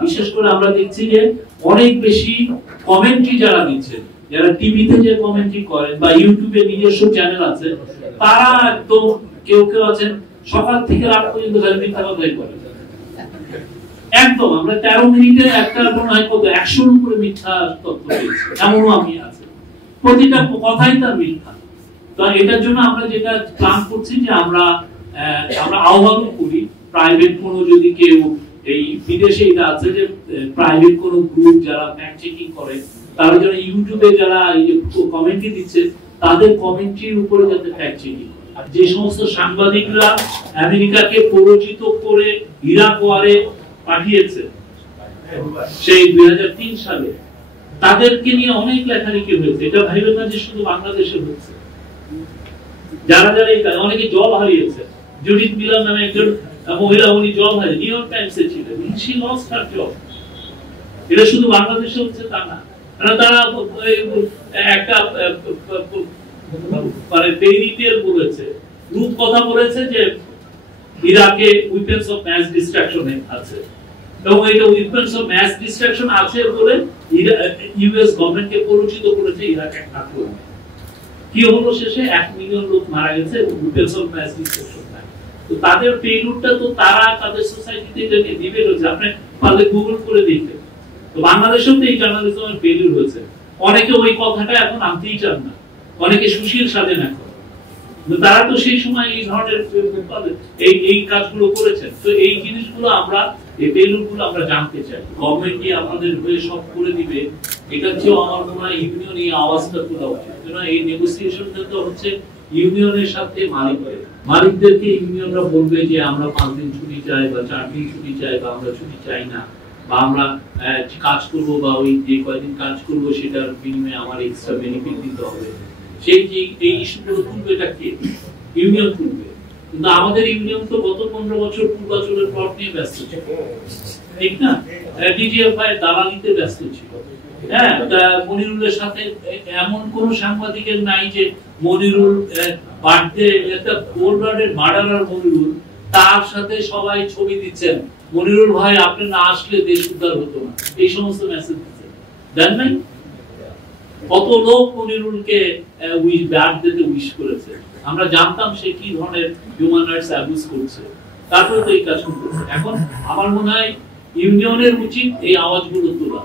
বিশেষ করে আমরা দেখছি যে অনেক বেশি কমেন্ট্রি যারা দিচ্ছেন, যারা টিভিতে যে কমেন্ট্রি করেন বা ইউটিউবে নিজস্ব চ্যানেল আছে, তারা একদম কেউ কেউ আছেন সকাল থেকে রাত পর্যন্ত খালি মিথ্যা কথাই বলেন। একদম আমরা 13 মিনিটে একটা মনে হয় কত 100-এর উপরে মিথ্যা তথ্য পেয়েছি, এমনও আমি আছে, প্রতিটা কথাই তার মিথ্যা। তো এটার জন্য আমরা যেটা প্ল্যান করছি যে আমরা আহ্বান করি প্রাইভেট কোনো যদি কেউ এই বিদেশে এটা আছে যে প্রাইভেট কোনো গ্রুপ যারা ফ্যাক্ট চেকিং করে, তারা যারা ইউটিউবে যারা কমেন্ট্রি দিচ্ছে তাদের কমেন্ট্রির উপরে যাতে ফ্যাক্ট চেকিং, যে সমস্ত সাংবাদিকরা আমেরিকাকে পরিচিত করে ইরাক ওয়ারে পাঠিয়েছে সেই 2003 সালে, তাদেরকে নিয়ে অনেক লেখালেখি হয়েছে। এটা ভাইবেন না যে শুধু বাংলাদেশে হচ্ছে, যারা যারা অনেকে জব হারিয়েছে। জুডিথ মিলার নামে একজন মহিলা, উনি জব হারিয়ে নিউ ইয়র্ক টাইমসে ছিলেন, শি লস্ট হার জব। এটা শুধু বাংলাদেশে হচ্ছে তা না, তারা একটা মানে ডিটেইল বলেছে, রূপ কথা বলেছে যে ইরাকে উইপেন্স অফ ম্যাস ডিস্ট্রাকশন আছে, এবং এটা উইপেন্স অফ ম্যাস ডিস্ট্রাকশন আছে বলে ইউএস গভর্নমেন্টকে পরিচিত করেছে ইরাক আক্রমণ। কি হলো শেষে 1 মিলিয়ন লোক মারা গেছে উইপেন্স অফ ম্যাস ডিস্ট্রাকশন। তো তাদের পেইলুডটা তো তারা তাদের সোসাইটিতে এটাকে দিবে হচ্ছে, আপনি পারলে গুগল করে দেখবেন। তো বাংলাদেশেও তো এই জার্নালিজমের পেইলুড হয়েছে, অনেকে ওই কথাটা এখন আনতেই চান না, অনেকে সুশীল সাজেন এখন, তারা তো সেই সময় এই ধরনের এই কাজগুলো করেছেন। তো এই জিনিসগুলো আমরা এই পেইলুডগুলো আমরা জানতে চাই, গভর্নমেন্ট কি আপনাদের হয়ে সব করে দিবে, এটা চেয়েও আমার মনে হয় ইউনিয়ন এই আওয়াজটা তোলা উচিত। এই নেগোসিয়েশনটা তো হচ্ছে ইউনিয়নের সাথে মালিকদেরকে ইউনিয়নরা বলবে যে আমরা 5 দিন ছুটি চাই বা 4 দিন ছুটি চাই, বা আমরা ছুটি চাই না, বা আমরা কাজ করব, বা ওই যে কয়েকদিন কাজ করব সেটার বিনিময়ে আমার এক্সট্রা বেনিফিট দিতে হবে। সেই যে এই ইস্যুগুলো তুলবে এটা কে? ইউনিয়ন তুলবে। কিন্তু আমাদের ইউনিয়ন তো গত 15 বছর পূর্বাচলের প্লট নিয়ে ব্যস্ত ছিল, ঠিক না? ডিজিএফআই দালালিতে ব্যস্ত ছিল। হ্যাঁ, মনিরুলের সাথে এমন কোন সাংবাদিকের নাই যে মনিরুল বার্থডে একটা কোলরাডের মার্ডারার মনিরুল, তার সাথে সবাই ছবি দিচ্ছেন, মনিরুল ভাই আপনি না আসলে দেশ উদ্ধার হতো না, এই সমস্ত মেসেজ দিচ্ছেন। দেন নাই? কত লোক মনিরুলকে বার্থডেতে উইশ করেছে, আমরা জানতাম সে কি ধরনের হিউম্যান রাইটস অ্যাবিউজ করছে, তারপরে তো এই কাজ করছে। এখন আমার মনে হয় ইউনিয়নের উচিত এই আওয়াজগুলো তোলা।